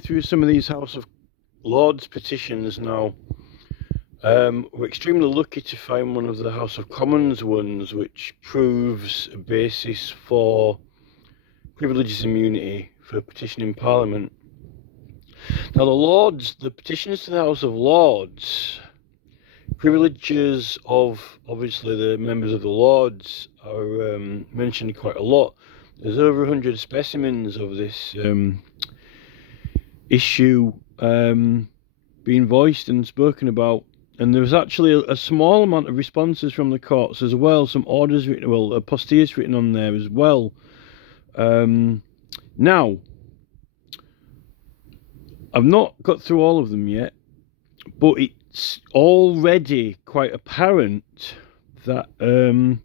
Through some of these House of Lords petitions now. We're extremely lucky to find one of the House of Commons ones which proves a basis for privileges immunity for petitioning Parliament. Now the petitions to the House of Lords, privileges of obviously the members of the Lords are mentioned quite a lot. There's over 100 specimens of this issue being voiced and spoken about, and there was actually a small amount of responses from the courts as well, some orders written, apostiles written on there as well. Now, I've not got through all of them yet, but it's already quite apparent that a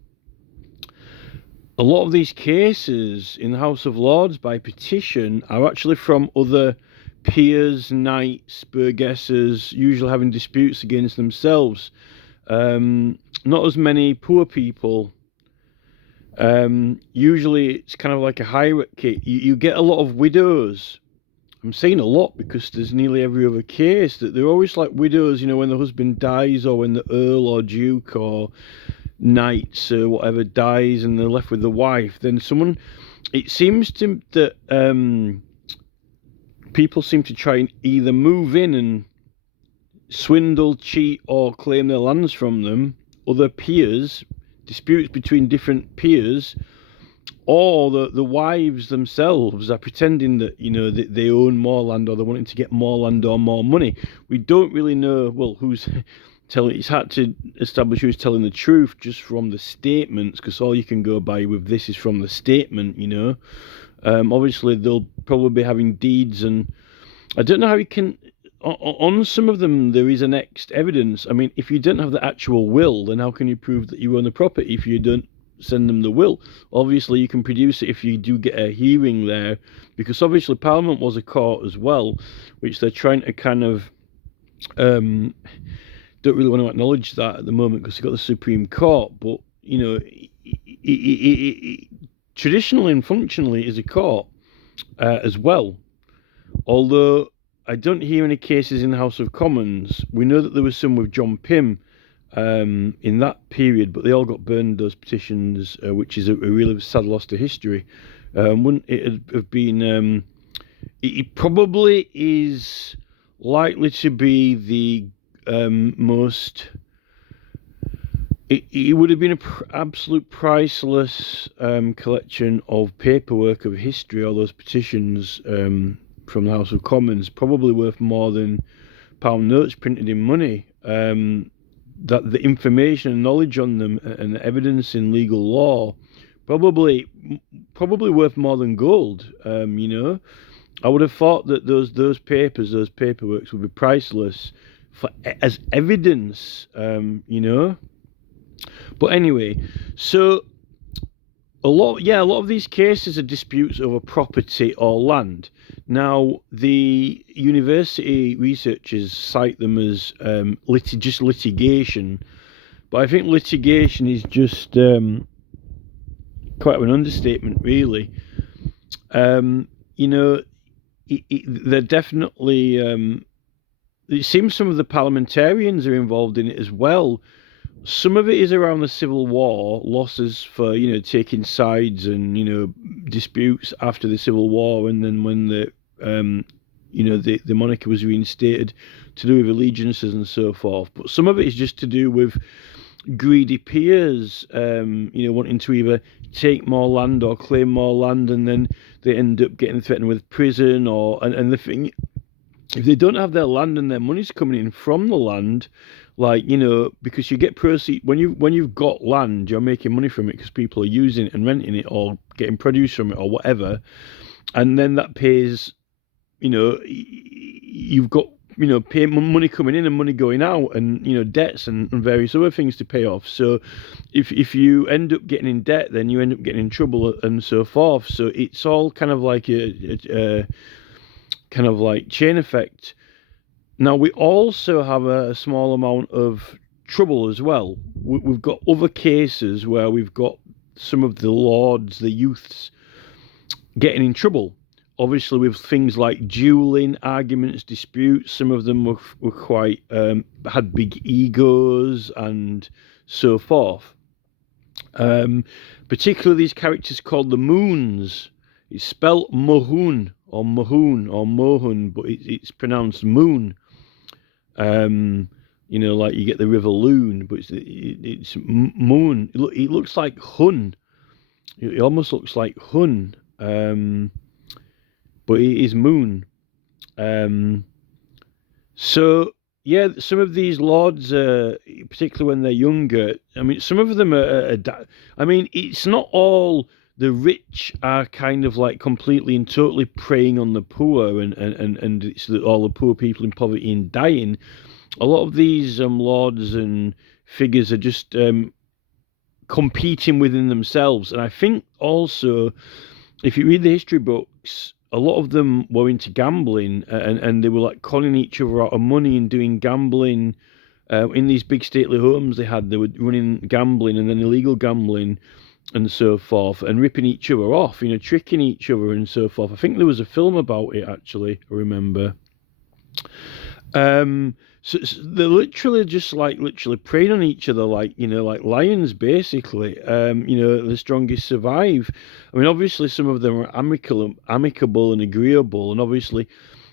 lot of these cases in the House of Lords by petition are actually from other peers, knights, burgesses, usually having disputes against themselves. Not as many poor people. Usually it's kind of like a hierarchy. You get a lot of widows. I'm saying a lot because there's nearly every other case that they're always like widows, when the husband dies, or when the Earl or Duke or knights or whatever dies and they're left with the wife. Then it seems to that people seem to try and either move in and swindle, cheat, or claim their lands from them, other peers, disputes between different peers, or the wives themselves are pretending that they own more land, or they're wanting to get more land or more money. We don't really know who's telling. It's hard to establish who's telling the truth just from the statements, because all you can go by with this is from the statement. Obviously they'll probably be having deeds, and I don't know how you can. On some of them there is annexed evidence. I mean, if you don't have the actual will, then how can you prove that you own the property if you don't send them the will? Obviously you can produce it if you do get a hearing there, because obviously Parliament was a court as well, which they're trying to kind of don't really want to acknowledge that at the moment because you've got the Supreme Court, but it traditionally and functionally is a court as well. Although I don't hear any cases in the House of Commons. We know that there was some with John Pym in that period, but they all got burned, those petitions, which is a really sad loss to history. Wouldn't it have been... it probably is likely to be the most... It would have been an absolute priceless collection of paperwork of history, all those petitions from the House of Commons, probably worth more than pound notes printed in money. That the information and knowledge on them and the evidence in legal law, probably worth more than gold. I would have thought that those paperworks would be priceless as evidence. But anyway, so a lot of these cases are disputes over property or land. Now, the university researchers cite them as just litigation, but I think litigation is just quite an understatement, really. They're definitely... it seems some of the parliamentarians are involved in it as well. Some of it is around the Civil War, losses for, taking sides and, disputes after the Civil War, and then when the monarchy was reinstated, to do with allegiances and so forth. But some of it is just to do with greedy peers, wanting to either take more land or claim more land, and then they end up getting threatened with prison, and the thing, if they don't have their land and their money's coming in from the land, because you get proceeds when you've got land, you're making money from it because people are using it and renting it or getting produce from it or whatever, and then that pays, you've got pay money coming in and money going out, and debts and various other things to pay off. So if you end up getting in debt, then you end up getting in trouble and so forth. So it's all kind of like a kind of like chain effect. Now, we also have a small amount of trouble as well. We've got other cases where we've got some of the lords, the youths, getting in trouble. obviously with things like dueling, arguments, disputes. Some of them were quite had big egos and so forth. Particularly these characters called the Moons. It's spelt Mohun or Mohun or Mohun, but it's pronounced Moon. Like you get the River Loon, but it's Moon. It looks like Hun. It almost looks like Hun, but it is Moon. So yeah, some of these lords, particularly when they're younger, I mean, some of them I mean, it's not all the rich are kind of like completely and totally preying on the poor, and it's all the poor people in poverty and dying. A lot of these lords and figures are just competing within themselves, and I think also, if you read the history books, a lot of them were into gambling, and they were like conning each other out of money and doing gambling in these big stately homes they had. They were running gambling and then illegal gambling and so forth, and ripping each other off, tricking each other and so forth. I think there was a film about it, actually, I remember. So they're literally just literally preying on each other, like lions, basically. The strongest survive. I mean, obviously some of them are amicable and agreeable, and obviously,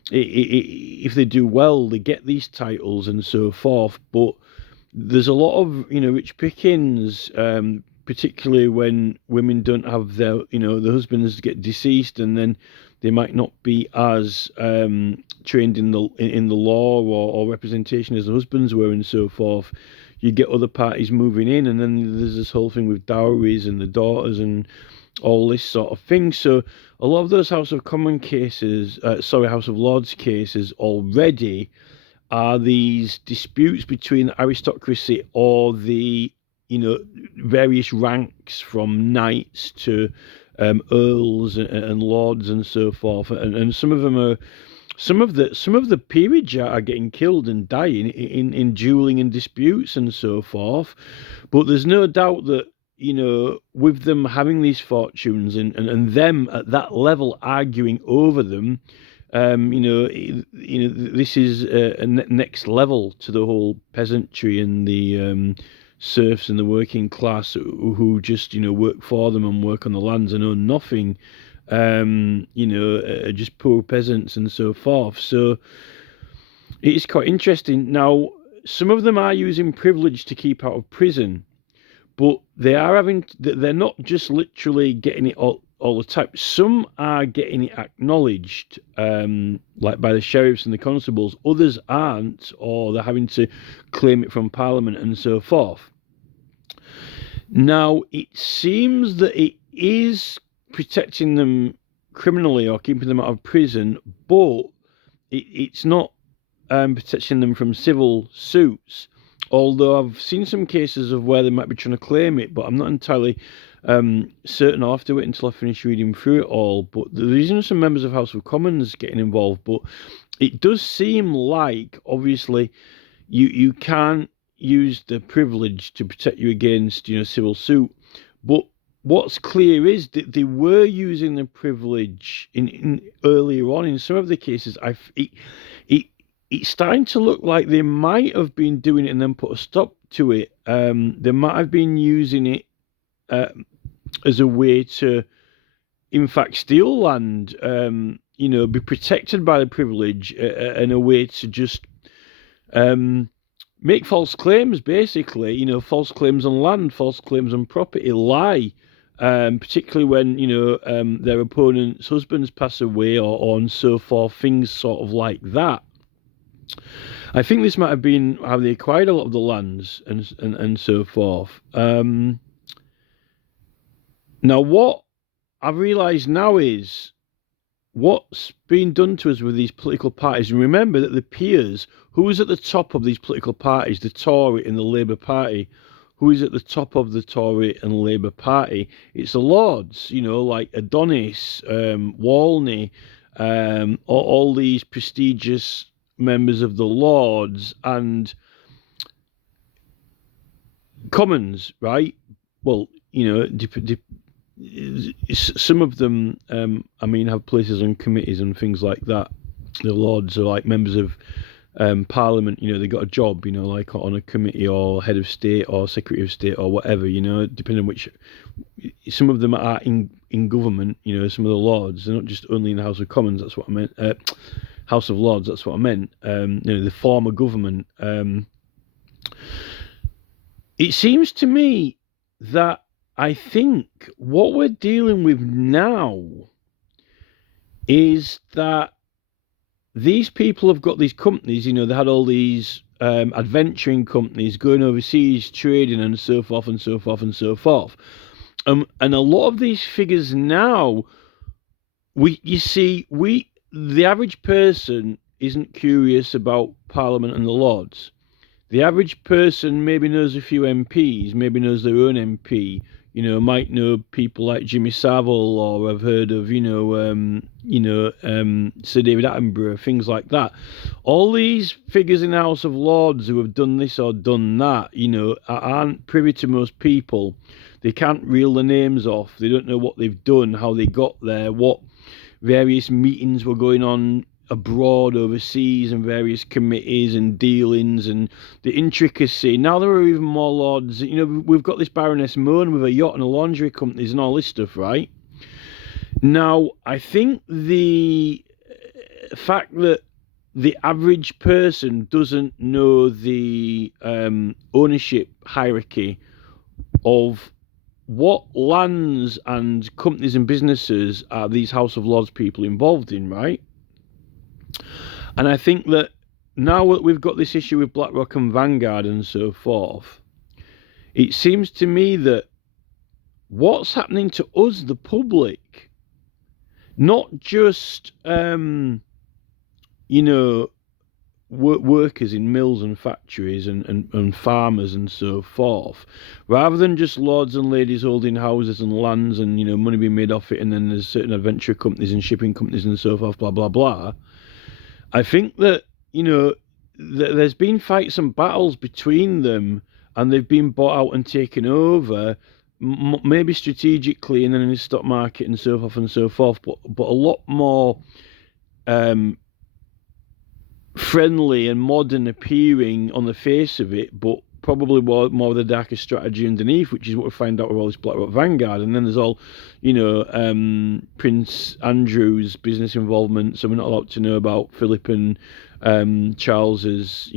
if they do well, they get these titles and so forth. But there's a lot of rich pickings, particularly when women don't have their the husbands get deceased, and then they might not be as trained in the law or representation as the husbands were and so forth. You get other parties moving in, and then there's this whole thing with dowries and the daughters and all this sort of thing. So a lot of those House of Lords cases already are these disputes between the aristocracy or the various ranks, from knights to earls and lords and so forth, and some of them are some of the peerage are getting killed and dying in dueling and disputes and so forth. But there's no doubt that with them having these fortunes and them at that level arguing over them, this is a next level to the whole peasantry and the serfs and the working class who just work for them and work on the lands and own nothing, just poor peasants and so forth. So it is quite interesting. Now, some of them are using privilege to keep out of prison, but they're not just literally getting it all the time. Some are getting it acknowledged, like by the sheriffs and the constables. Others aren't, or they're having to claim it from Parliament and so forth. Now, it seems that it is protecting them criminally or keeping them out of prison, but it's not protecting them from civil suits. Although I've seen some cases of where they might be trying to claim it, but I'm not entirely certain. I'll have to wait until I finish reading through it all. But there's even some members of House of Commons getting involved. But it does seem like, obviously, you can't use the privilege to protect you against civil suit. But what's clear is that they were using the privilege in earlier on in some of the cases. It's starting to look like they might have been doing it and then put a stop to it. They might have been using it as a way to, in fact, steal land, be protected by the privilege, and a way to just make false claims, basically, false claims on land, false claims on property, lie, particularly when, their opponent's husbands pass away or and so forth, things sort of like that. I think this might have been how they acquired a lot of the lands and so forth. Now, what I've realised now is what's being done to us with these political parties. And remember that the peers, who is at the top of these political parties, the Tory and the Labour Party, who is at the top of the Tory and Labour Party? It's the Lords, like Adonis, Walney, all these prestigious members of the Lords and Commons, right? Well, some of them, I mean, have places on committees and things like that. The lords are like members of Parliament. You know, they got a job. You know, like on a committee or head of state or secretary of state or whatever. You know, depending on which. Some of them are in government. You know, some of the lords. They're not just only in the House of Commons. That's what I meant. House of Lords. That's what I meant. You know, the former government. It seems to me that I think what we're dealing with now is that these people have got these companies, you know, they had all these adventuring companies going overseas, trading and so forth and so forth and so forth. And a lot of these figures now, the average person isn't curious about Parliament and the Lords. The average person maybe knows a few MPs, maybe knows their own MP, you know, might know people like Jimmy Savile, or have heard of, Sir David Attenborough, things like that. All these figures in the House of Lords who have done this or done that, you know, aren't privy to most people. They can't reel the names off. They don't know what they've done, how they got there, what various meetings were going on abroad, overseas, and various committees and dealings and the intricacy. Now there are even more lords. You know, we've got this Baroness Moan with a yacht and a laundry companies and all this stuff, right? Now, I think the fact that the average person doesn't know the ownership hierarchy of what lands and companies and businesses are these House of Lords people involved in, right? And I think that now that we've got this issue with BlackRock and Vanguard and so forth, it seems to me that what's happening to us, the public, not just, workers in mills and factories and farmers and so forth, rather than just lords and ladies holding houses and lands and, you know, money being made off it, and then there's certain adventure companies and shipping companies and so forth, blah, blah, blah. I think that, you know, there's been fights and battles between them, and they've been bought out and taken over, maybe strategically, and then in the stock market and so forth and so forth, but a lot more friendly and modern appearing on the face of it, but probably more of the darker strategy underneath, which is what we find out with all this BlackRock Vanguard. And then there's all, you know, Prince Andrew's business involvement, so we're not allowed to know about Philip and Charles's,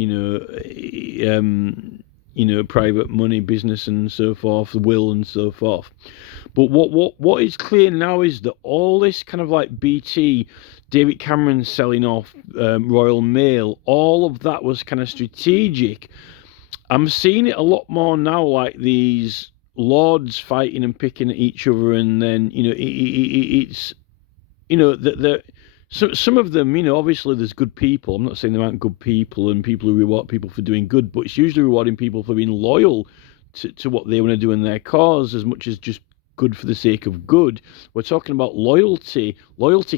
private money business and so forth, will and so forth. But what is clear now is that all this kind of like BT, David Cameron selling off Royal Mail, all of that was kind of strategic. I'm seeing it a lot more now, like these lords fighting and picking at each other, and then, you know, it's, you know, so some of them, you know, obviously there's good people. I'm not saying there aren't good people and people who reward people for doing good, but it's usually rewarding people for being loyal to what they want to do in their cause, as much as just good for the sake of good. We're talking about loyalty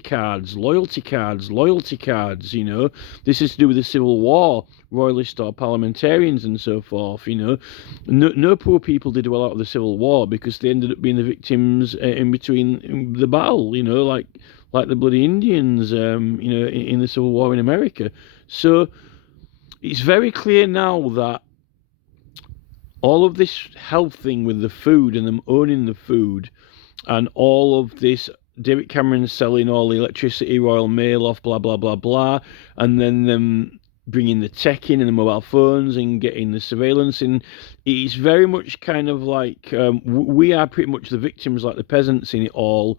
cards, you know. This is to do with the Civil War, royalist or parliamentarians and so forth, you know. No poor people did well out of the Civil War because they ended up being the victims in between the battle, you know, like the bloody Indians, in the Civil War in America. So it's very clear now that all of this health thing with the food and them owning the food, and all of this David Cameron selling all the electricity, Royal Mail off, blah, blah, blah, blah, and then them bringing the tech in and the mobile phones and getting the surveillance in, it's very much kind of like we are pretty much the victims, like the peasants in it all,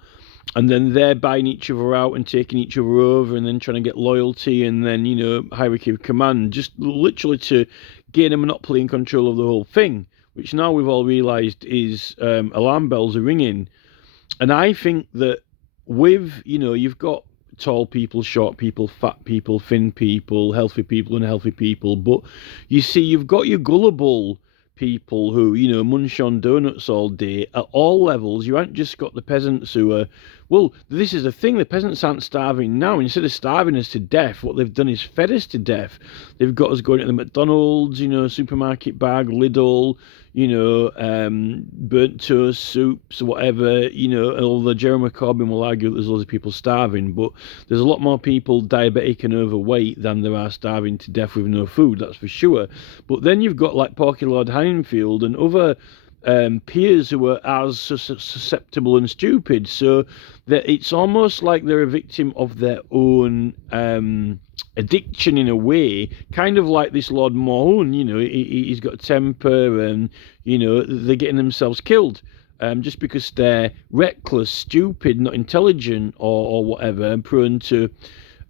and then they're buying each other out and taking each other over and then trying to get loyalty and then, you know, hierarchy of command, just literally to gain a monopoly and control of the whole thing, which now we've all realised is alarm bells are ringing. And I think that with, you know, you've got tall people, short people, fat people, thin people, healthy people, unhealthy people, but you see, you've got your gullible people who, you know, munch on donuts all day at all levels. You haven't just got the peasants who are Well, this is the thing, the peasants aren't starving now. Instead of starving us to death, what they've done is fed us to death. They've got us going to the McDonald's, supermarket bag, Lidl, burnt toast, soups, whatever, although Jeremy Corbyn will argue that there's loads of people starving, but there's a lot more people diabetic and overweight than there are starving to death with no food, that's for sure. But then you've got like Porky Lord Hindfield and other peers who are as susceptible and stupid, so that it's almost like they're a victim of their own addiction in a way, kind of like this Lord Mohun. He's got a temper, and they're getting themselves killed just because they're reckless, stupid, not intelligent, or whatever, and prone to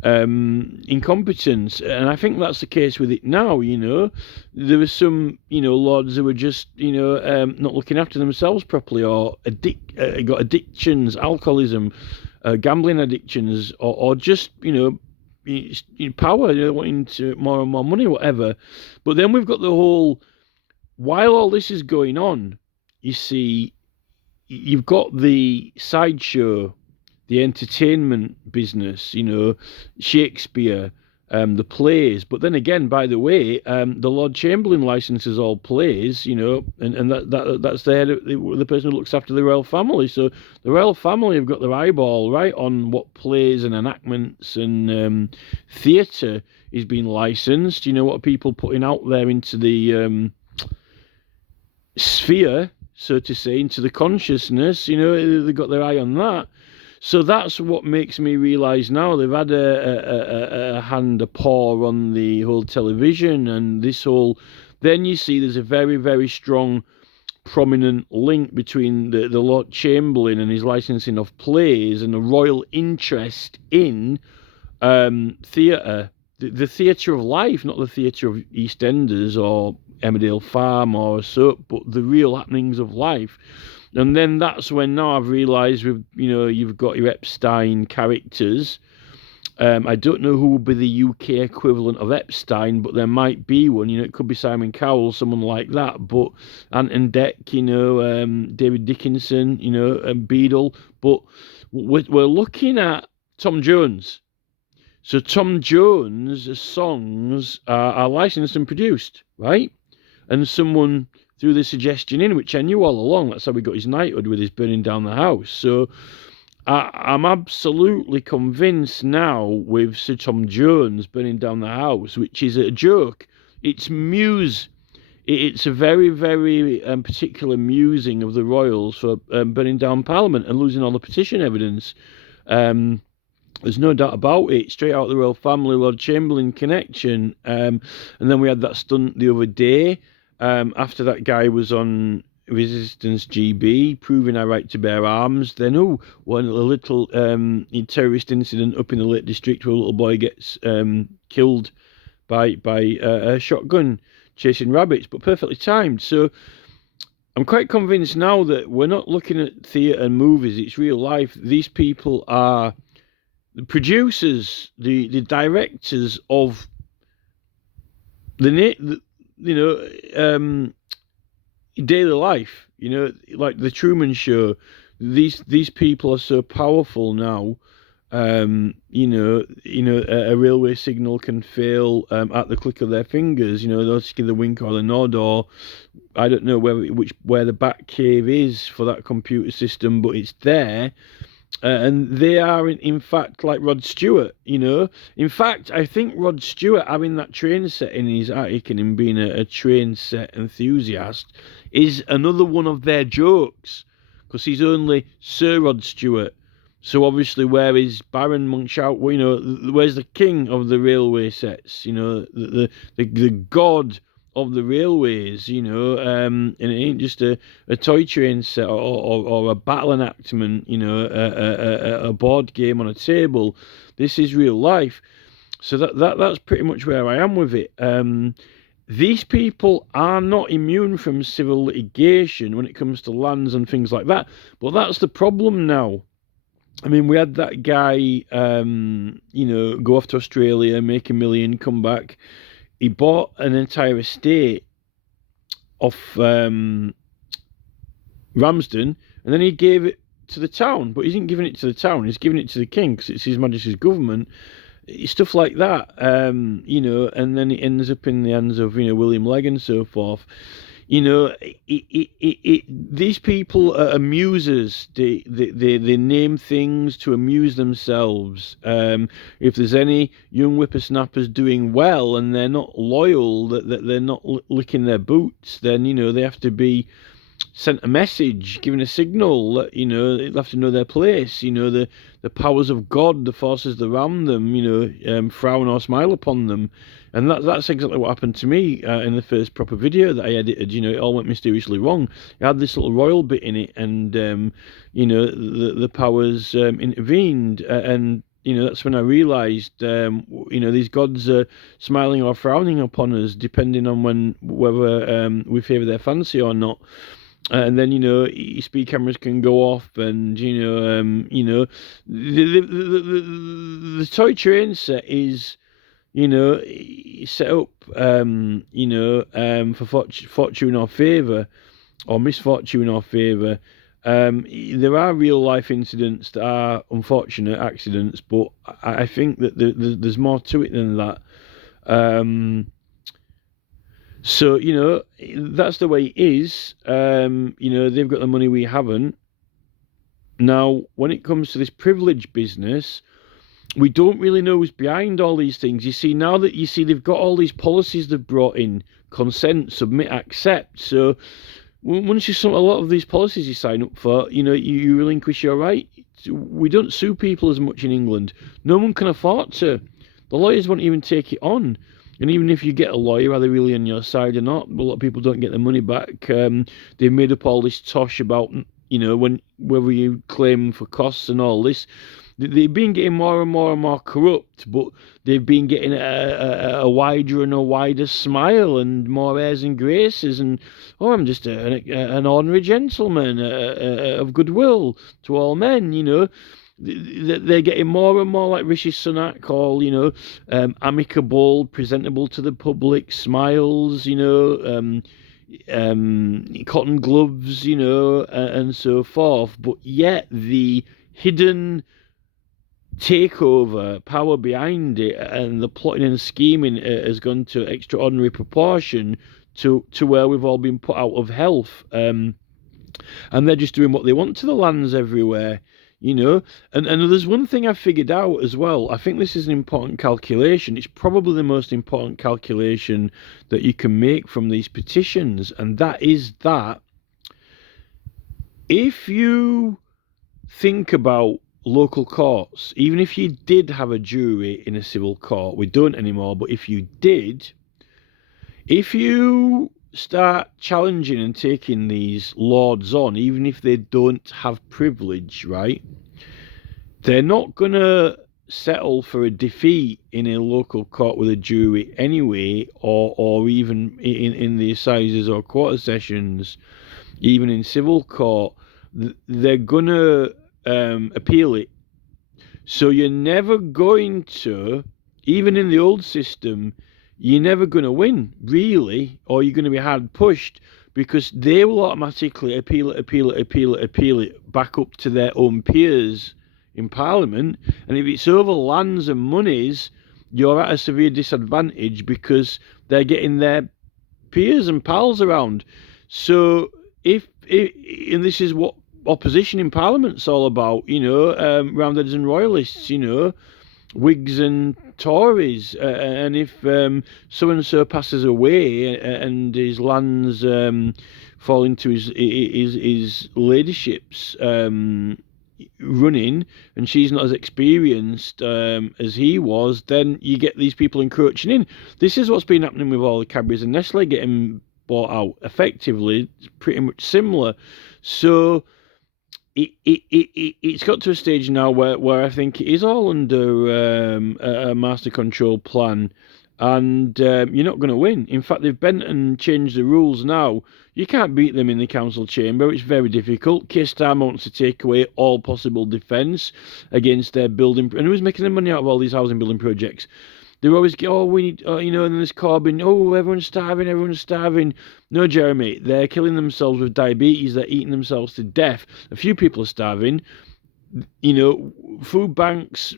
incompetence. And I think that's the case with it now. There were some lords who were just not looking after themselves properly, or got addictions, alcoholism, gambling addictions, or just power, wanting to more and more money, whatever. But then we've got the whole, while all this is going on, you see, you've got the sideshow, the entertainment business, Shakespeare, the plays. But then again, by the way, the Lord Chamberlain licenses all plays, and that's the person who looks after the royal family. So the royal family have got their eyeball right on what plays and enactments and theatre is being licensed. What are people putting out there into the sphere, so to say, into the consciousness. They've got their eye on that. So that's what makes me realise now they've had a paw on the whole television and this whole. Then you see there's a very, very strong, prominent link between the Lord Chamberlain and his licensing of plays and the royal interest in theatre, the theatre of life, not the theatre of EastEnders or Emmerdale Farm or a soap, but the real happenings of life. And then that's when now I've realised, you've got your Epstein characters. I don't know who will be the UK equivalent of Epstein, but there might be one. It could be Simon Cowell, someone like that. But Anton Deck, David Dickinson, and Beadle. But we're looking at Tom Jones. So Tom Jones' songs are licensed and produced, right? And someone threw the suggestion in, which I knew all along. That's how he got his knighthood, with his burning down the house. So I'm absolutely convinced now with Sir Tom Jones burning down the house, which is a joke. It's muse. It's a very, very particular musing of the royals for burning down Parliament and losing all the petition evidence. There's no doubt about it. Straight out of the royal family, Lord Chamberlain connection. And then we had that stunt the other day. After that guy was on Resistance GB, proving our right to bear arms, then one little terrorist incident up in the Lake District where a little boy gets killed by a shotgun chasing rabbits, but perfectly timed. So I'm quite convinced now that we're not looking at theatre and movies, it's real life. These people are the producers, the directors of daily life, like the Truman Show. These people are so powerful now. A railway signal can fail at the click of their fingers. They'll just give the wink or the nod, or I don't know where the back cave is for that computer system, but it's there. And they are, in fact, like Rod Stewart, In fact, I think Rod Stewart having that train set in his attic and him being a train set enthusiast is another one of their jokes, because he's only Sir Rod Stewart. So obviously, where is Baron Munchausen? Where's the king of the railway sets? The god of the railways, and it ain't just a toy train set or a battle enactment, a board game on a table. This is real life. So that's pretty much where I am with it. These people are not immune from civil litigation when it comes to lands and things like that. But that's the problem now. I mean, we had that guy, go off to Australia, make $1 million, come back. He bought an entire estate off Ramsden, and then he gave it to the town, but he isn't giving it to the town. He's giving it to the king because it's His Majesty's government. Stuff like that, and then it ends up in the hands of William Legg and so forth. These people are amusers. They name things to amuse themselves. If there's any young whippersnappers doing well and they're not loyal, that they're not licking their boots, then they have to be sent a message, given a signal that they have to know their place. The powers of God, the forces around them, frown or smile upon them. And that's exactly what happened to me in the first proper video that I edited. It all went mysteriously wrong. It had this little royal bit in it, and the powers intervened, and that's when I realised these gods are smiling or frowning upon us depending on whether we favour their fancy or not. And then speed cameras can go off, and the toy train set is set up for fortune or favour, or misfortune or favour. There are real life incidents that are unfortunate accidents, but I think that there's more to it than that. So, that's the way it is. They've got the money, we haven't. Now, when it comes to this privilege business, we don't really know who's behind all these things. You see, now that they've got all these policies they've brought in, consent, submit, accept. So, once a lot of these policies you sign up for, you relinquish your right. We don't sue people as much in England. No one can afford to. The lawyers won't even take it on. And even if you get a lawyer, are they really on your side or not? A lot of people don't get their money back. They've made up all this tosh about, whether you claim for costs and all this. They've been getting more and more and more corrupt, but they've been getting a wider and a wider smile and more airs and graces. And, I'm just an ordinary gentleman of goodwill to all men, They're getting more and more like Rishi Sunak, all amicable, presentable to the public, smiles, cotton gloves, and so forth. But yet the hidden takeover power behind it and the plotting and scheming has gone to extraordinary proportion to where we've all been put out of health. And they're just doing what they want to the lands everywhere. And there's one thing I figured out as well. I think this is an important calculation. It's probably the most important calculation that you can make from these petitions, and that is that if you think about local courts, even if you did have a jury in a civil court, we don't anymore, but if you did, if you start challenging and taking these lords on, even if they don't have privilege, right? They're not going to settle for a defeat in a local court with a jury anyway, or even in the assizes or quarter sessions, even in civil court. They're going to appeal it. So you're never going to, even in the old system, you're never going to win, really, or you're going to be hard pushed, because they will automatically appeal it back up to their own peers in Parliament. And if it's over lands and monies, you're at a severe disadvantage because they're getting their peers and pals around. So and this is what opposition in Parliament's all about, Roundheads and Royalists, Whigs and Tories, and if so-and-so passes away and his lands fall into his ladyship's running, and she's not as experienced as he was, then you get these people encroaching in. This is what's been happening with all the Cadburys and Nestle getting bought out. Effectively, it's pretty much similar. So it's got to a stage now where I think it is all under a master control plan, and you're not going to win. In fact, they've bent and changed the rules now. You can't beat them in the council chamber. It's very difficult. Keir Starmer wants to take away all possible defence against their building. And who's making the money out of all these housing building projects? They're always, oh, we need, oh, you know, and there's Corbyn, oh, everyone's starving. No, Jeremy, they're killing themselves with diabetes, they're eating themselves to death. A few people are starving. You know, food banks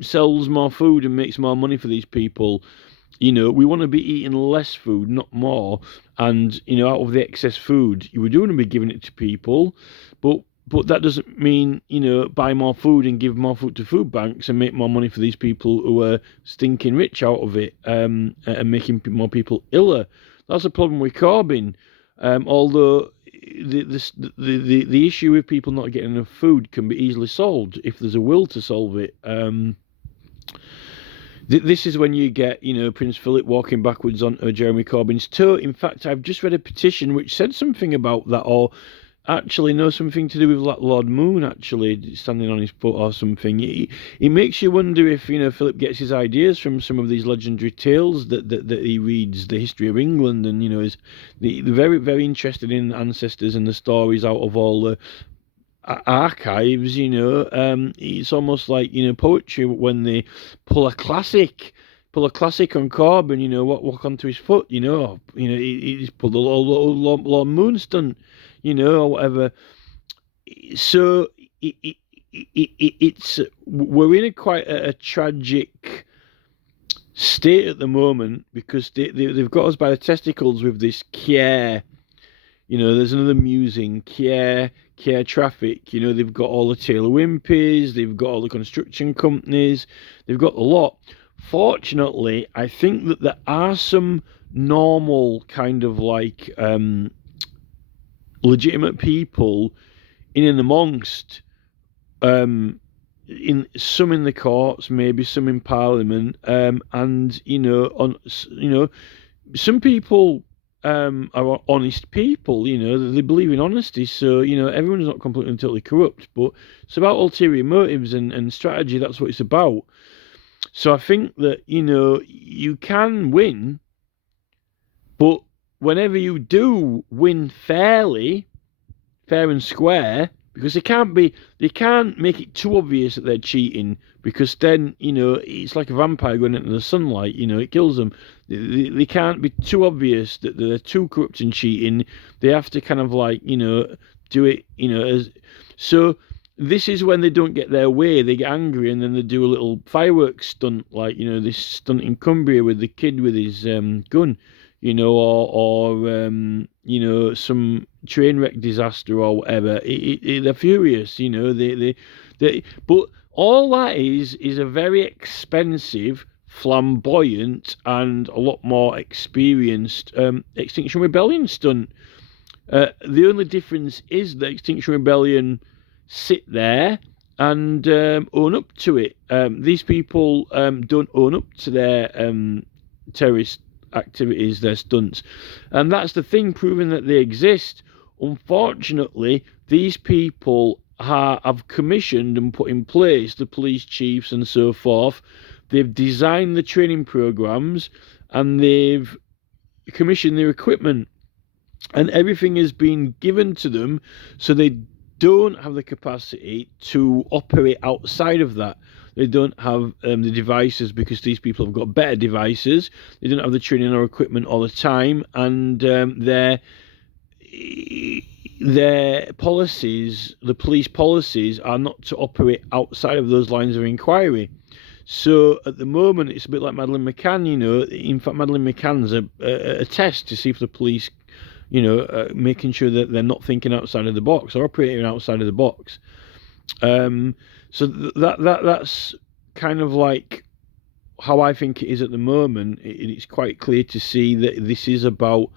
sells more food and makes more money for these people. You know, we want to be eating less food, not more. And, you know, out of the excess food, we do want to be giving it to people. But that doesn't mean, you know, buy more food and give more food to food banks and make more money for these people who are stinking rich out of it, and making more people iller. That's a problem with Corbyn. Although the issue with people not getting enough food can be easily solved if there's a will to solve it. This is when you get, you know, Prince Philip walking backwards on Jeremy Corbyn's toe. In fact, I've just read a petition which said something about that, or actually no, something to do with Lord Moon actually standing on his foot or something. It makes you wonder if, you know, Philip gets his ideas from some of these legendary tales that he reads, the history of England, and, you know, is very, very interested in ancestors and the stories out of all the archives. You know, it's almost like, you know, poetry when they pull a classic on Corbyn, you know, walk onto his foot, you know, he's pulled a Lord Moon stunt, you know, or whatever. So it's we're in quite a tragic state at the moment, because they've got us by the testicles with this care. You know, there's another musing, care traffic. You know, they've got all the Taylor Wimpeys, they've got all the construction companies, they've got a lot. Fortunately, I think that there are some normal kind of like legitimate people in and amongst, in some in the courts, maybe some in Parliament, and you know, some people are honest people. You know, they believe in honesty, so, you know, everyone's not completely and totally corrupt, but it's about ulterior motives and strategy. That's what it's about. So I think that, you know, you can win, but whenever you do win fairly, fair and square, because they can't make it too obvious that they're cheating, because then, you know, it's like a vampire going into the sunlight, you know, it kills them. They can't be too obvious that they're too corrupt and cheating. They have to kind of like, you know, do it, you know, so this is when they don't get their way, they get angry, and then they do a little fireworks stunt, like, you know, this stunt in Cumbria with the kid with his gun, you know, or you know, some train wreck disaster or whatever. They're furious, you know. They but all that is a very expensive, flamboyant, and a lot more experienced Extinction Rebellion stunt. The only difference is that Extinction Rebellion sit there and own up to it. These people don't own up to their terrorist activities, their stunts, and that's the thing, proving that they exist. Unfortunately, these people have commissioned and put in place the police chiefs and so forth. They've designed the training programs, and they've commissioned their equipment, and everything has been given to them, so they don't have the capacity to operate outside of that. They don't have the devices, because these people have got better devices. They don't have the training or equipment all the time, and their policies, the police policies, are not to operate outside of those lines of inquiry. So at the moment, it's a bit like Madeleine McCann, you know. In fact, Madeleine McCann's a test to see if the police, you know, making sure that they're not thinking outside of the box or operating outside of the box. So that's kind of like how I think it is at the moment. It's quite clear to see that this is about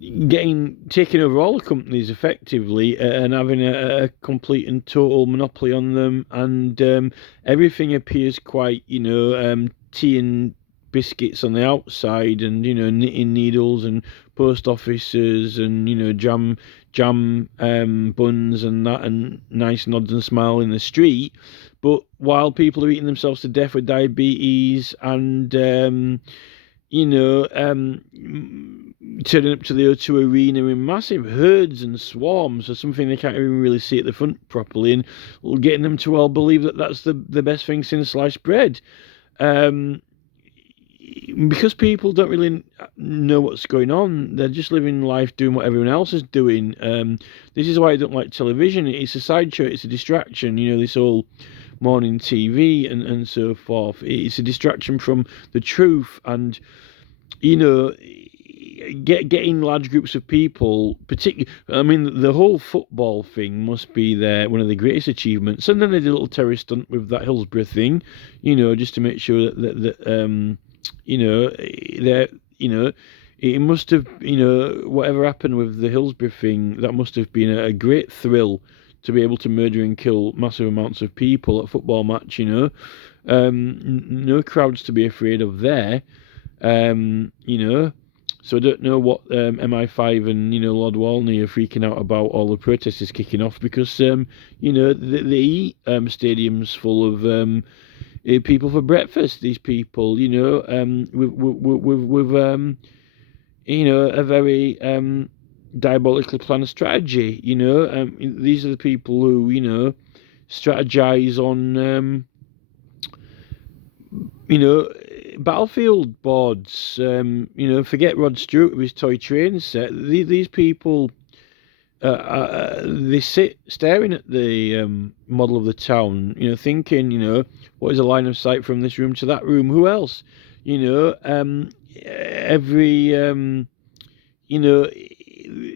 taking over all the companies effectively, and having a complete and total monopoly on them, and everything appears quite, you know, tea and biscuits on the outside, and, you know, knitting needles and post offices, and, you know, jam buns and that, and nice nods and smile in the street. But while people are eating themselves to death with diabetes, and you know, turning up to the O2 Arena in massive herds and swarms for something they can't even really see at the front properly, and getting them to all believe that that's the best thing since sliced bread. because people don't really know what's going on, they're just living life doing what everyone else is doing. This is why I don't like television. It's a sideshow, it's a distraction, this whole morning TV and so forth. It's a distraction from the truth, and getting large groups of people, particularly, I mean, the whole football thing must be one of the greatest achievements. And then they did a little terrorist stunt with that Hillsborough thing, just to make sure that it must have, whatever happened with the Hillsborough thing, that must have been a great thrill to be able to murder and kill massive amounts of people at a football match, no crowds to be afraid of there, so I don't know what MI5 and Lord Walney are freaking out about all the protesters kicking off, because they eat stadiums full of people for breakfast. These people, with a very diabolically planned strategy. These are the people who strategize on battlefield boards. Forget Rod Stewart with his toy train set. These people, they sit staring at the model of the town, thinking, what is a line of sight from this room to that room? Who else?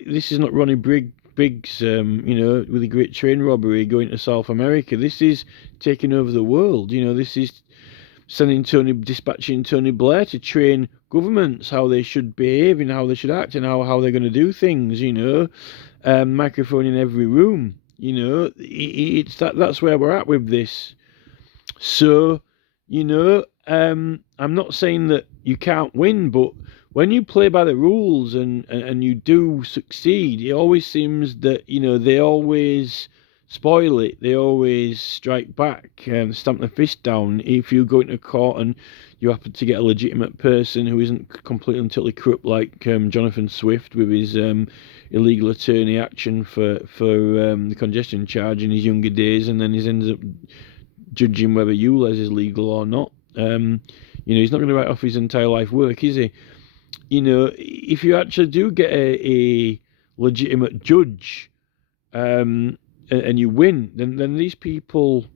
This is not Ronnie Briggs, with a great train robbery going to South America. This is taking over the world. This is dispatching Tony Blair to train governments how they should behave and how they should act and how they're going to do things. Microphone in every room. It's that's where we're at with this. So, I'm not saying that you can't win, but when you play by the rules and you do succeed, it always seems that they always spoil it. They always strike back and stamp the fist down. If you go into court and you happen to get a legitimate person who isn't completely and totally corrupt, like Jonathan Swift with his illegal attorney action for the congestion charge in his younger days, and then he ends up judging whether ULEZ is legal or not. He's not going to write off his entire life work, is he? If you actually do get a legitimate judge, and you win, then these people,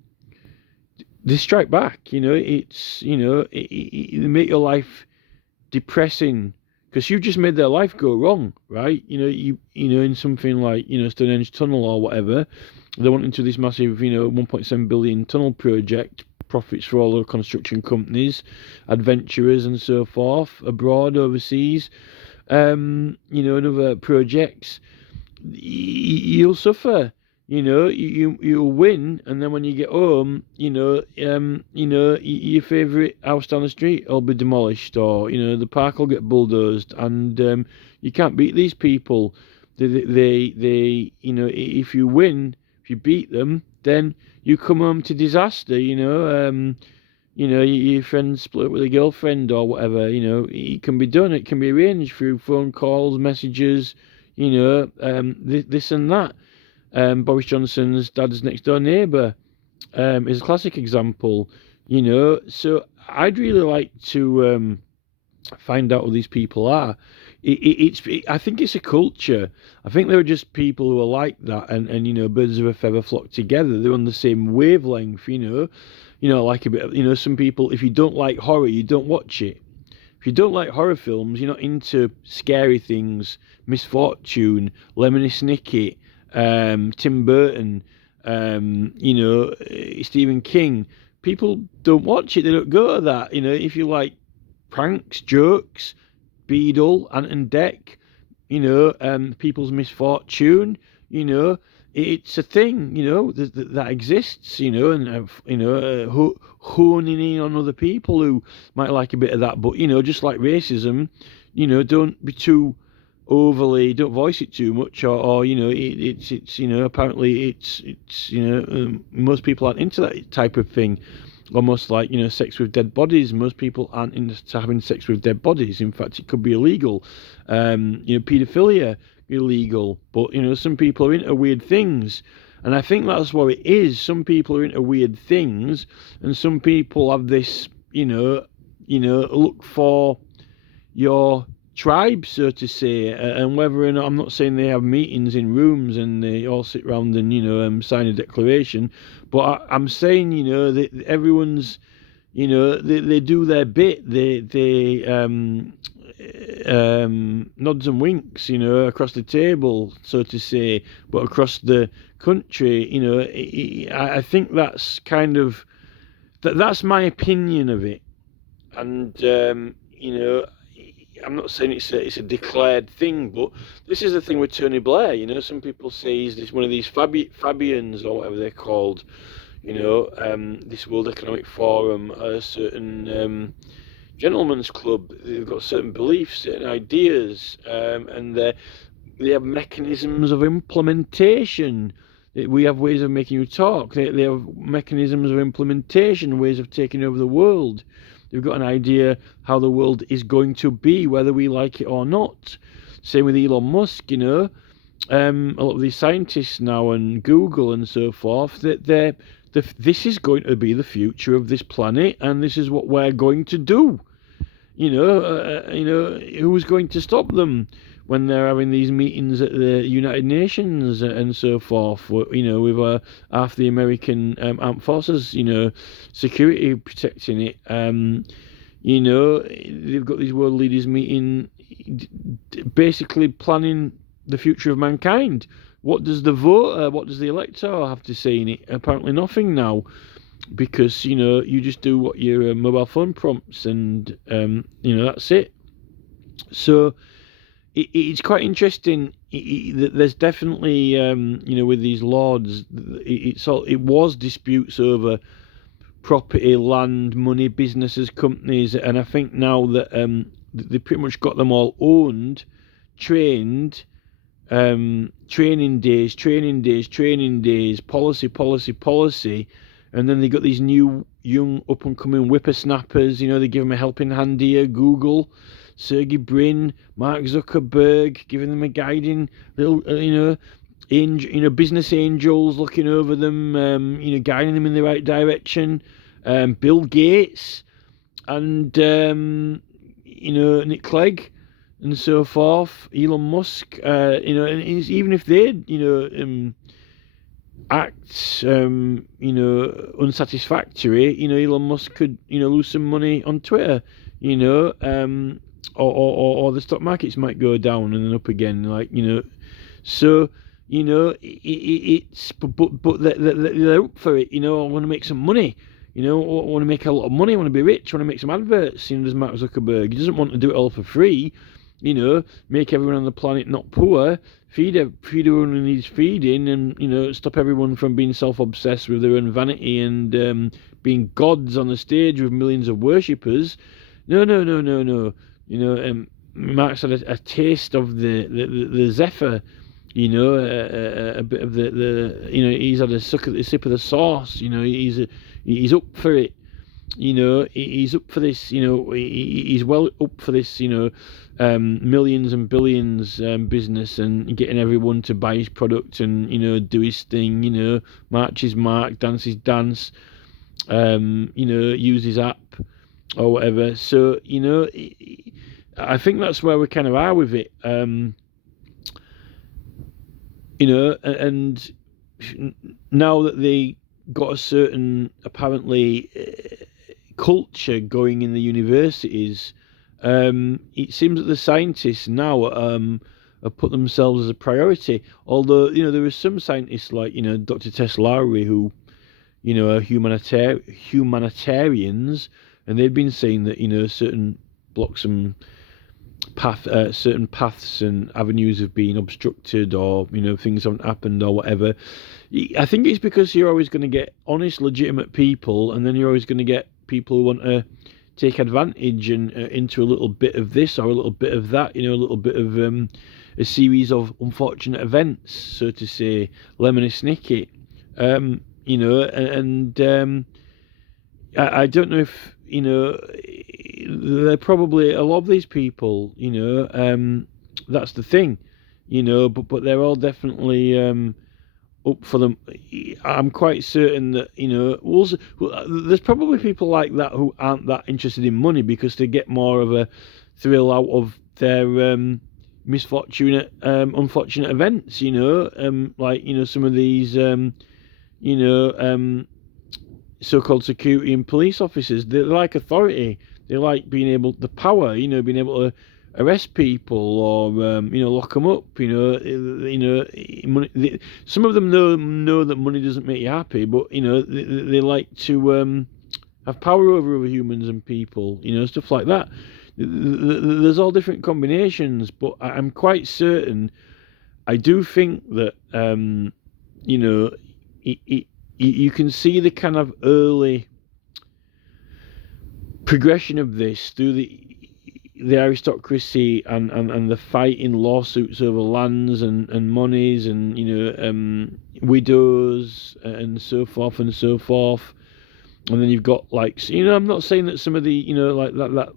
they strike back. It's it make your life depressing, because you just made their life go wrong, right? In something like Stonehenge Tunnel or whatever, they went into this massive 1.7 billion tunnel project, profits for all the construction companies, adventurers and so forth, abroad, overseas, and other projects. You'll suffer. You'll win, and then when you get home, your favourite house down the street will be demolished, or the park will get bulldozed, and you can't beat these people. They if you win, if you beat them, then you come home to disaster. Your friend split up with a girlfriend or whatever. It can be done. It can be arranged through phone calls, messages. This and that. Boris Johnson's dad's next door neighbour is a classic example. So I'd really like to find out who these people are. I think it's a culture. I think there are just people who are like that, and birds of a feather flock together. They're on the same wavelength. Like a bit. Some people, if you don't like horror, you don't watch it. If you don't like horror films, you're not into scary things, Misfortune, Lemony Snicket, Tim Burton, Stephen King. People don't watch it. They don't go to that. If you like pranks, jokes, Beadle, Ant and Dec, people's misfortune, it's a thing, that exists, and honing in on other people who might like a bit of that. But just like racism, don't be too overly, don't voice it too much, or it's apparently it's most people aren't into that type of thing. Almost like sex with dead bodies. Most people aren't into having sex with dead bodies. In fact, it could be illegal. Paedophilia illegal, but some people are into weird things, and I think that's what it is. Some people are into weird things, and some people have this look for your tribe, so to say, and whether or not, I'm not saying they have meetings in rooms and they all sit around and sign a declaration, but I'm saying that everyone's they do their bit. They nods and winks, across the table, so to say, but across the country, I think that's kind of that's my opinion of it. And I'm not saying it's a declared thing, but this is the thing with Tony Blair. Some people say he's one of these Fabians or whatever they're called. This World Economic Forum, a certain gentleman's club. They've got certain beliefs, certain ideas, and they have mechanisms of implementation. We have ways of making you talk. They have mechanisms of implementation, ways of taking over the world. They've got an idea how the world is going to be, whether we like it or not. Same with Elon Musk, a lot of these scientists now and Google and so forth, that this is going to be the future of this planet, and this is what we're going to do. Who's going to stop them when they're having these meetings at the United Nations and so forth? With half the American armed forces, security protecting it. They've got these world leaders meeting, basically planning the future of mankind. What does the voter, what does the elector have to say in it? Apparently nothing now, because you just do what your mobile phone prompts, and that's it. So it's quite interesting. There's definitely with these lords, it was disputes over property, land, money, businesses, companies, and I think now that they pretty much got them all owned, trained. Training days, policy, and then they got these new young up and coming whippersnappers. They give them a helping hand here. Google, Sergey Brin, Mark Zuckerberg, giving them a guiding little business angels looking over them, guiding them in the right direction. Bill Gates and Nick Clegg and so forth, Elon Musk, and even if they, act, unsatisfactory, Elon Musk could, lose some money on Twitter, or the stock markets might go down and then up again, so, it's, but they're up for it, I want to make some money. I want to make a lot of money, I want to be rich, I want to make some adverts, does Mark Zuckerberg. He doesn't want to do it all for free. Make everyone on the planet not poor, feed everyone who needs feeding, and stop everyone from being self-obsessed with their own vanity and being gods on the stage with millions of worshippers. No. Mark's had a taste of the Zephyr, a bit of the he's had a sip of the sauce. He's up for it. He's up for this. He's well up for this. Millions and billions business, and getting everyone to buy his product and do his thing. March his mark, dance his dance. Use his app or whatever. So I think that's where we kind of are with it. And now that they got a certain apparently culture going in the universities, it seems that the scientists now have put themselves as a priority. Although there are some scientists like Dr. Tess Lowry who are humanitarians, and they've been saying that certain blocks and certain paths and avenues have been obstructed, or things haven't happened or whatever. I think it's because you're always going to get honest, legitimate people, and then you're always going to get people who want to take advantage and into a little bit of this or a little bit of that, a little bit of a series of unfortunate events, so to say, lemon and snicket, and I don't know if they're probably a lot of these people, that's the thing, but they're all definitely up for them. I'm quite certain that there's probably people like that who aren't that interested in money because they get more of a thrill out of their unfortunate events. Like some of these you know so-called security and police officers. They like authority. They like being able, the power. Being able to arrest people or lock them up. Money, some of them know that money doesn't make you happy, but they like to have power over other humans and people. Stuff like that. There's all different combinations, but I'm quite certain. I do think that you can see the kind of early progression of this through the aristocracy and the fight in lawsuits over lands and monies and widows and so forth and so forth. And then you've got I'm not saying that some of the like that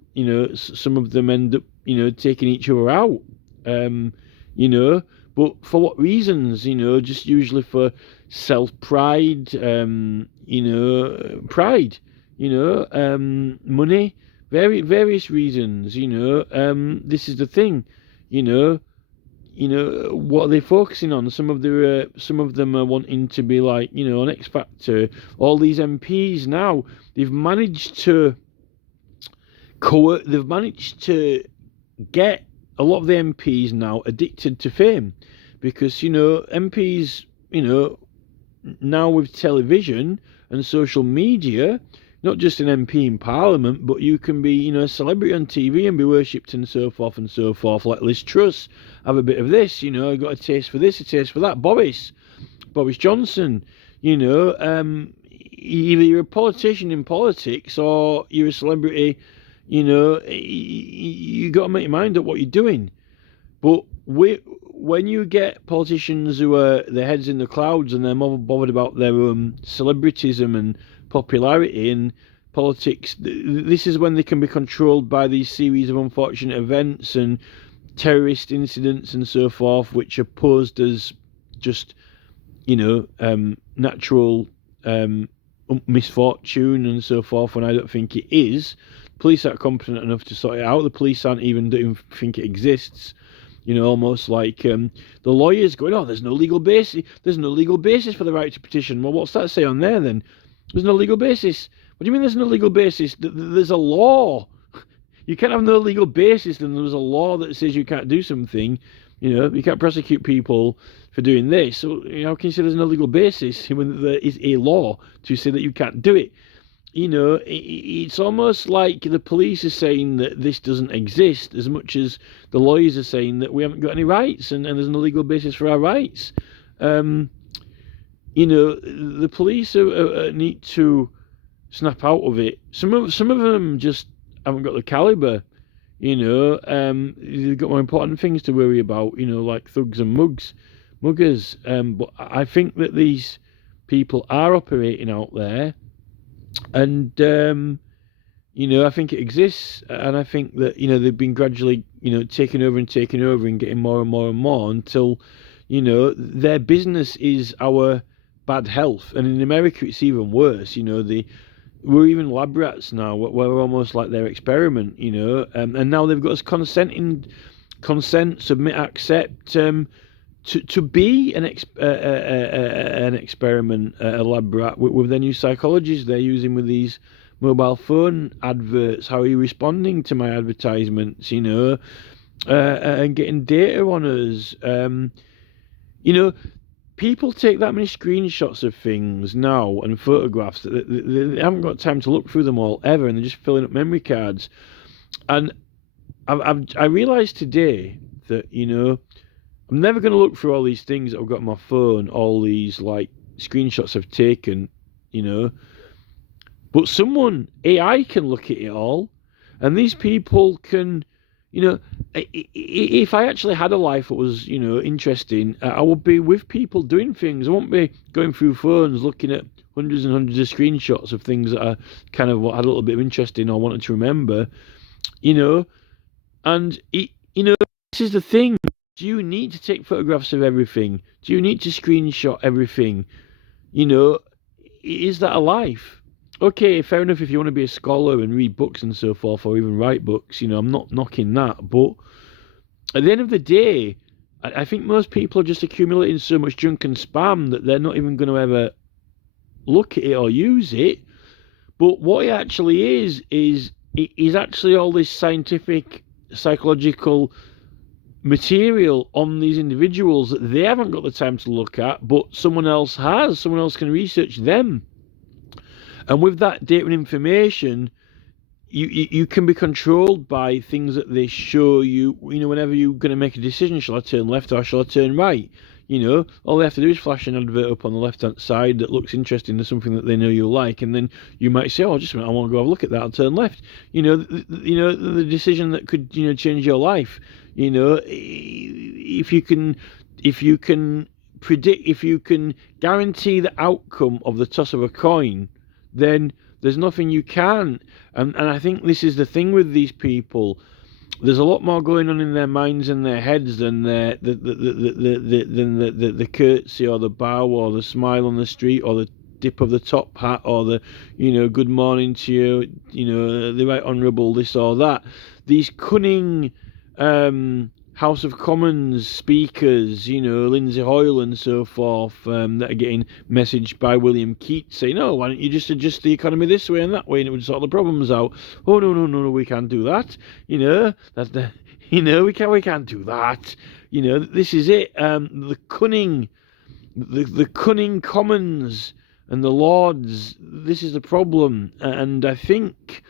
some of them end up taking each other out, but for what reasons? Just usually for self pride, pride, money, various reasons. This is the thing, what are they focusing on? Some of them are wanting to be like an X Factor. All these MPs now, they've managed to get a lot of the MPs now addicted to fame, because MPs now with television and social media, not just an MP in Parliament, but you can be a celebrity on TV and be worshipped and so forth and so forth. Like Liz Truss, have a bit of this, I got a taste for this, a taste for that. Boris Johnson, either you're a politician in politics or you're a celebrity. You got to make your mind up what you're doing. But when you get politicians who are their heads in the clouds and they're more bothered about their celebritism and popularity and politics, this is when they can be controlled by these series of unfortunate events and terrorist incidents and so forth, which are posed as just natural misfortune and so forth, when I don't think it is. Police aren't competent enough to sort it out. The police aren't even think it exists. Almost like the lawyers going, oh, there's no legal basis. There's no legal basis for the right to petition. Well, what's that say on there then? There's no legal basis. What do you mean there's no legal basis? There's a law. You can't have no legal basis, then there's a law that says you can't do something. You can't prosecute people for doing this. So how can you say there's no legal basis when there is a law to say that you can't do it? It's almost like the police are saying that this doesn't exist as much as the lawyers are saying that we haven't got any rights and there's no legal basis for our rights. The police need to snap out of it. Some of them just haven't got the caliber. They've got more important things to worry about. Like thugs and muggers. But I think that these people are operating out there. And I think it exists, and I think that they've been gradually taking over and getting more and more and more until their business is our bad health. And in America it's even worse. We're even lab rats now. We're almost like their experiment. And now they've got us consent, submit, accept. To be an experiment, a lab rat with their new psychologies they're using with these mobile phone adverts. How are you responding to my advertisements? And getting data on us. People take that many screenshots of things now and photographs that they haven't got time to look through them all ever, and they're just filling up memory cards. And I realised today that I'm never going to look through all these things that I've got on my phone, all these screenshots I've taken, But AI can look at it all, and these people can, if I actually had a life that was, interesting, I would be with people doing things. I won't be going through phones looking at hundreds and hundreds of screenshots of things that I kind of had a little bit of interest in or wanted to remember, And, this is the thing. Do you need to take photographs of everything? Do you need to screenshot everything? You know, is that a life? Okay, fair enough if you want to be a scholar and read books and so forth, or even write books, you know, I'm not knocking that. But at the end of the day, I think most people are just accumulating so much junk and spam that they're not even going to ever look at it or use it. But what it actually is actually all this scientific, psychological material on these individuals that they haven't got the time to look at, but someone else has. Someone else can research them. And with that data and information, you can be controlled by things that they show you. You know, whenever you're going to make a decision, shall I turn left or shall I turn right? You know, all they have to do is flash an advert up on the left-hand side that looks interesting to something that they know you'll like, and then you might say, "Oh, just a minute, I want to go have a look at that and turn left." You know, the decision that could change your life. You know, if you can predict, if you can guarantee the outcome of the toss of a coin, then there's nothing you can't. And I think this is the thing with these people. There's a lot more going on in their minds and their heads than the curtsy or the bow or the smile on the street or the dip of the top hat or the, you know, good morning to you, you know, the right honourable this or that. These cunning House of Commons speakers, you know, Lindsay Hoyle and so forth, that are getting messaged by William Keats saying, "Oh, why don't you just adjust the economy this way and that way and it would sort the problems out." Oh, no, we can't do that. You know, we can't do that. You know, this is it. The cunning Commons and the Lords. This is the problem, and I think.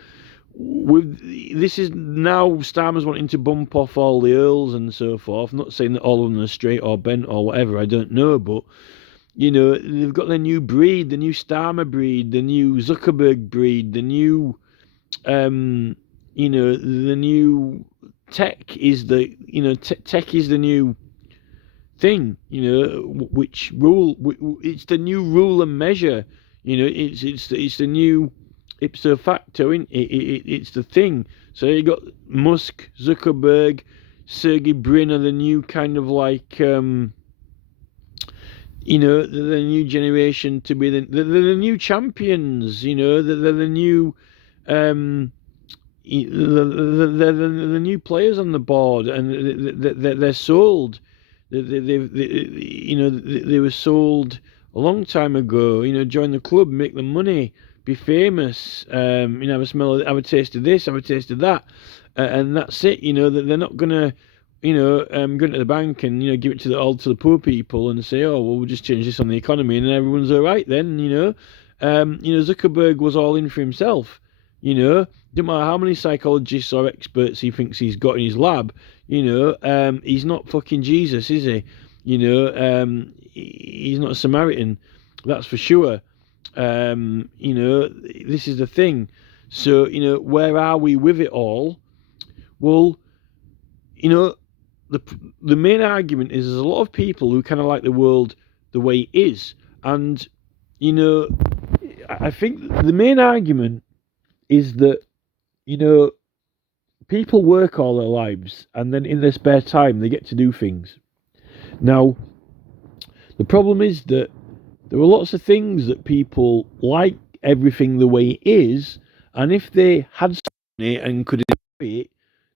This is now Starmer's wanting to bump off all the Earls and so forth. I'm not saying that all of them are straight or bent or whatever, I don't know, but you know, they've got their new breed, the new Starmer breed, the new Zuckerberg breed, the new you know, the new tech is the, you know, tech is the new thing, you know, which rule, it's the new rule and measure, you know, it's the new ipso facto, it's the thing. So you got Musk, Zuckerberg, Sergey Brin are the new kind of like, you know, the new generation to be the new champions. You know, they're the new, they're the new players on the board, and they're sold. You know, they were sold a long time ago. You know, join the club, make the money, be famous, you know, have a taste of this, have a taste of that, and that's it. You know, that they're not gonna, you know, go into the bank and, you know, give it to the poor people and say, "Oh, well, we'll just change this on the economy and everyone's all right then." You know, Zuckerberg was all in for himself. You know, no matter how many psychologists or experts he thinks he's got in his lab, you know, he's not fucking Jesus, is he? You know, he's not a Samaritan, that's for sure. You know, this is the thing. So, you know, where are we with it all? Well, you know, the main argument is there's a lot of people who kind of like the world the way it is. And, you know, I think the main argument is that, you know, people work all their lives and then in their spare time they get to do things. Now, the problem is that there are lots of things that people like everything the way it is, and if they had it and could enjoy it,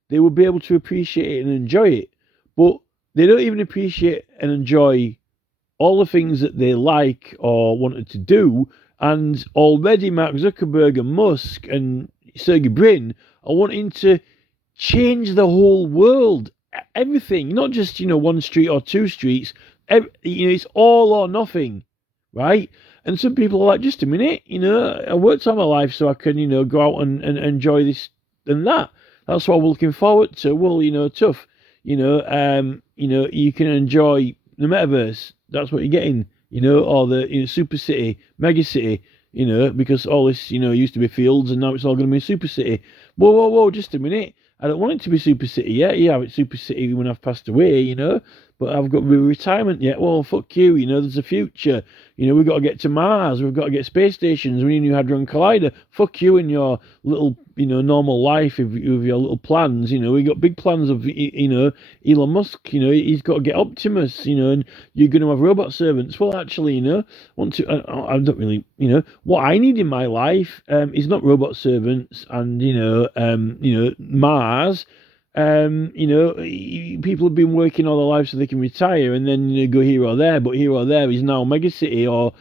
they would be able to appreciate it and enjoy it. But they don't even appreciate and enjoy all the things that they like or wanted to do, and already Mark Zuckerberg and Musk and Sergey Brin are wanting to change the whole world. Everything, not just, you know, one street or two streets. You know, it's all or nothing. Right? And some people are like, just a minute, you know, I worked all my life so I can, you know, go out and enjoy this and that. That's what we're looking forward to. Well, you know, tough. You know, you can enjoy the metaverse. That's what you're getting, you know, or the, you know, super city, mega city, you know, because all this, you know, used to be fields and now it's all going to be super city. Whoa, just a minute. I don't want it to be Super City yet. Yeah, it's Super City when I've passed away, you know. But I've got retirement yet. Well, fuck you, you know. There's a future. You know, we've got to get to Mars. We've got to get space stations. We need a new Hadron Collider. Fuck you and your little, you know, normal life with your little plans. You know, we got big plans of, you know, Elon Musk. You know, he's got to get Optimus. You know, and you're going to have robot servants. Well, actually, you know, I don't really, you know, what I need in my life is not robot servants and you know, Mars. You know, people have been working all their lives so they can retire and then, you know, go here or there, but here or there is now Mega City or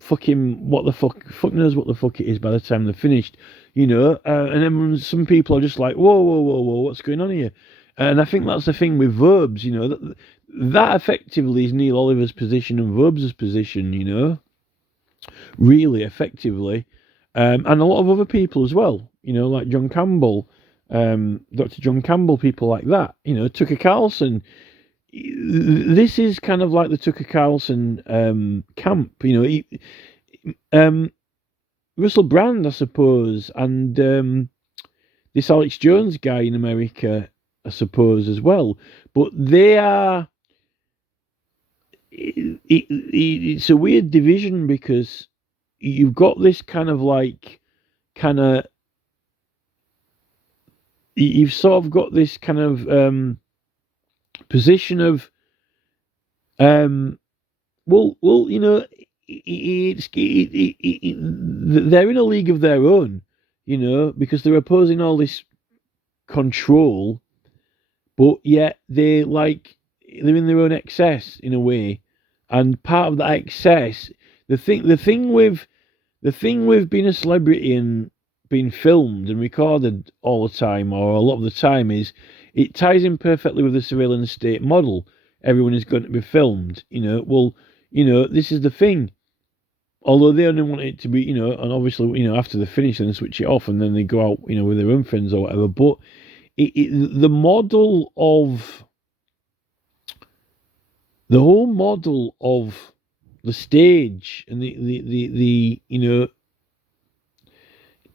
fucking fuck knows what the fuck it is by the time they're finished, you know. And then some people are just like, whoa, what's going on here? And I think that's the thing with verbs, you know, that effectively is Neil Oliver's position and verbs' position, you know, really effectively. And a lot of other people as well, you know, like John Campbell. Dr. John Campbell, people like that, you know, Tucker Carlson. This is kind of like the Tucker Carlson camp, you know. Russell Brand, I suppose, and this Alex Jones guy in America, I suppose, as well. But they are. It's a weird division because you've got this you've sort of got this kind of position of well, you know, they're in a league of their own, you know, because they're opposing all this control, but yet they're in their own excess in a way, and part of that excess, the thing with being a celebrity and being filmed and recorded all the time, or a lot of the time, is it ties in perfectly with the surveillance state model. Everyone is going to be filmed, you know. Well, you know, this is the thing. Although they only want it to be, you know, and obviously, you know, after they finish, then they switch it off and then they go out, you know, with their own friends or whatever. But the whole model of the stage and the you know,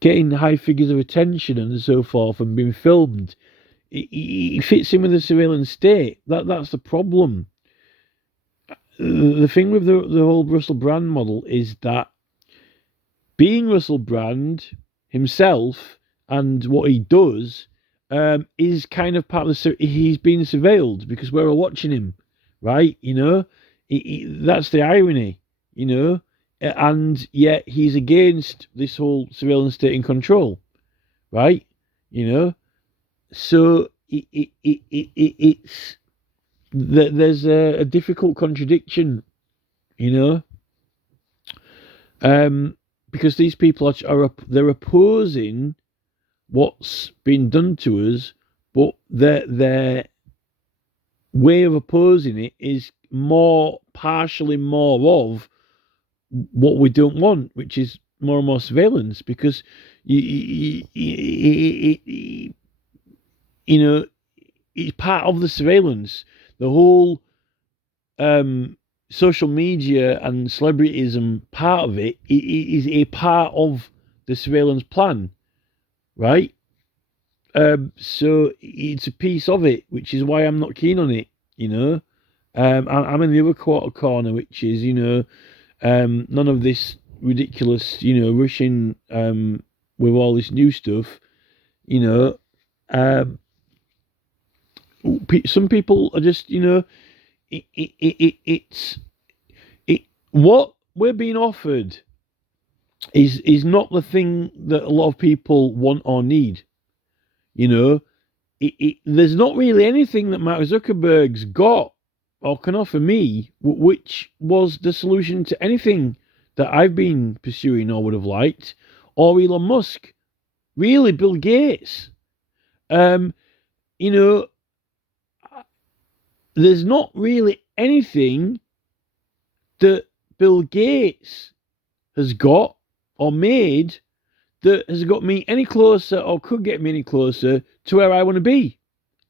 getting high figures of attention and so forth and being filmed, it fits in with the surveillance state. That's the problem. The thing with the whole Russell Brand model is that being Russell Brand himself and what he does is kind of part of he's being surveilled because we're all watching him, right? You know, that's the irony, you know. And yet he's against this whole surveillance state and control, right? You know, so it's there's a difficult contradiction, you know, because these people they're opposing what's been done to us, but their way of opposing it is partially more of what we don't want, which is more and more surveillance, because you know, it's part of the surveillance. The whole social media and celebrityism part of it is a part of the surveillance plan, right? So it's a piece of it, which is why I'm not keen on it, you know. I'm in the other corner, which is, you know, none of this ridiculous, you know, rushing with all this new stuff, you know. Some people are just, you know, it's what we're being offered is not the thing that a lot of people want or need, you know. There's not really anything that Mark Zuckerberg's got or can offer me, which was the solution to anything that I've been pursuing or would have liked, or Elon Musk, really, Bill Gates. You know, there's not really anything that Bill Gates has got or made that has got me any closer or could get me any closer to where I want to be,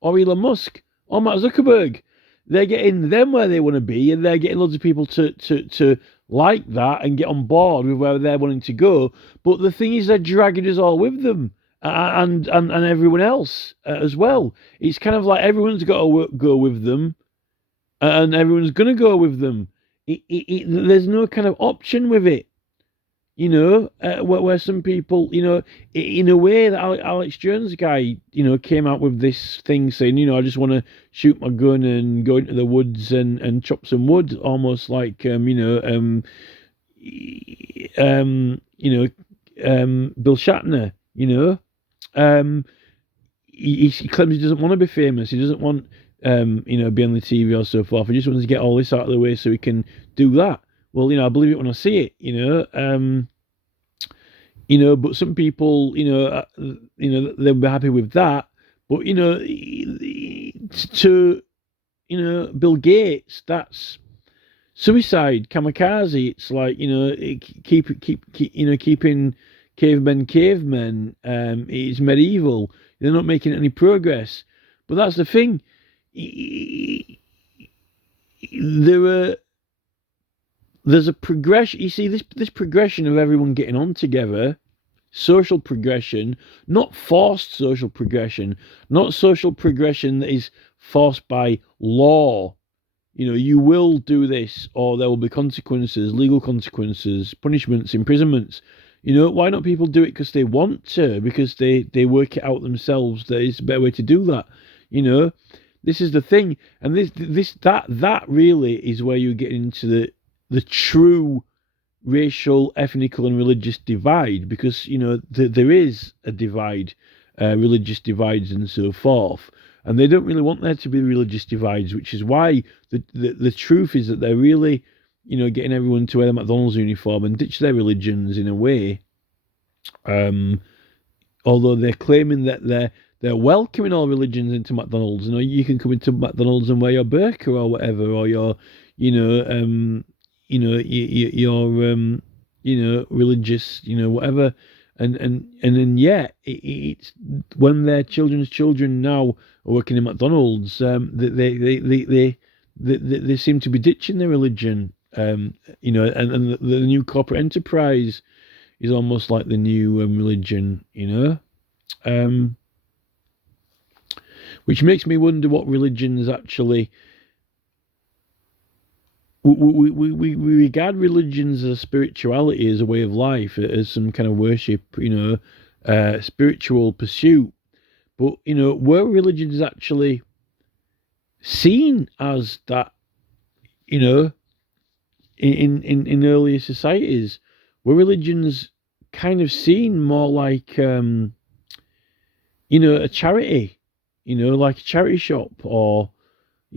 or Elon Musk or Mark Zuckerberg. They're getting them where they want to be, and they're getting loads of people to like that and get on board with where they're wanting to go. But the thing is, they're dragging us all with them. and everyone else as well. It's kind of like everyone's got to go with them, and everyone's going to go with them. There's no kind of option with it, where some people, in a way that Alex Jones guy, came out with this thing saying, I just want to shoot my gun and go into the woods and chop some wood, almost like, Bill Shatner, he claims he doesn't want to be famous. He doesn't want, be on the TV or so forth. He just wants to get all this out of the way so he can do that. Well, I believe it when I see it, but some people, they'll be happy with that. But, to, Bill Gates, that's suicide, kamikaze. It's like, keeping cavemen. It's medieval. They're not making any progress. But that's the thing. There's a progression. You see, this progression of everyone getting on together, social progression, not forced social progression, not social progression that is forced by law. You will do this, or there will be consequences, legal consequences, punishments, imprisonments. Why don't people do it because they want to, because they work it out themselves that it's a better way to do that. This is the thing, and that really is where you get into the true racial, ethnical, and religious divide, because there is a divide, religious divides and so forth, and they don't really want there to be religious divides, which is why the truth is that they're really, getting everyone to wear the McDonald's uniform and ditch their religions in a way. Although they're claiming that they're welcoming all religions into McDonald's. You can come into McDonald's and wear your burqa or whatever, or your, your religious, whatever, and then it's when their children's children now are working in McDonald's, they seem to be ditching their religion, and the new corporate enterprise is almost like the new religion, which makes me wonder what religions actually. We regard religions as a spirituality, as a way of life, as some kind of worship, spiritual pursuit. But were religions actually seen as that, in earlier societies, were religions kind of seen more like a charity, like a charity shop, or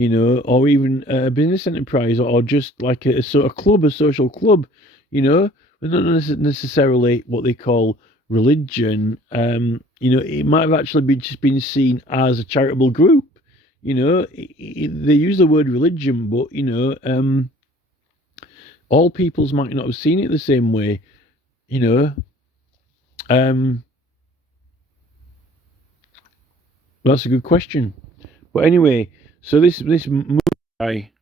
or even a business enterprise, or just like a club, a social club, but not necessarily what they call religion. It might have actually just been seen as a charitable group. They use the word religion, but all peoples might not have seen it the same way. That's a good question. But anyway, so this movie guy,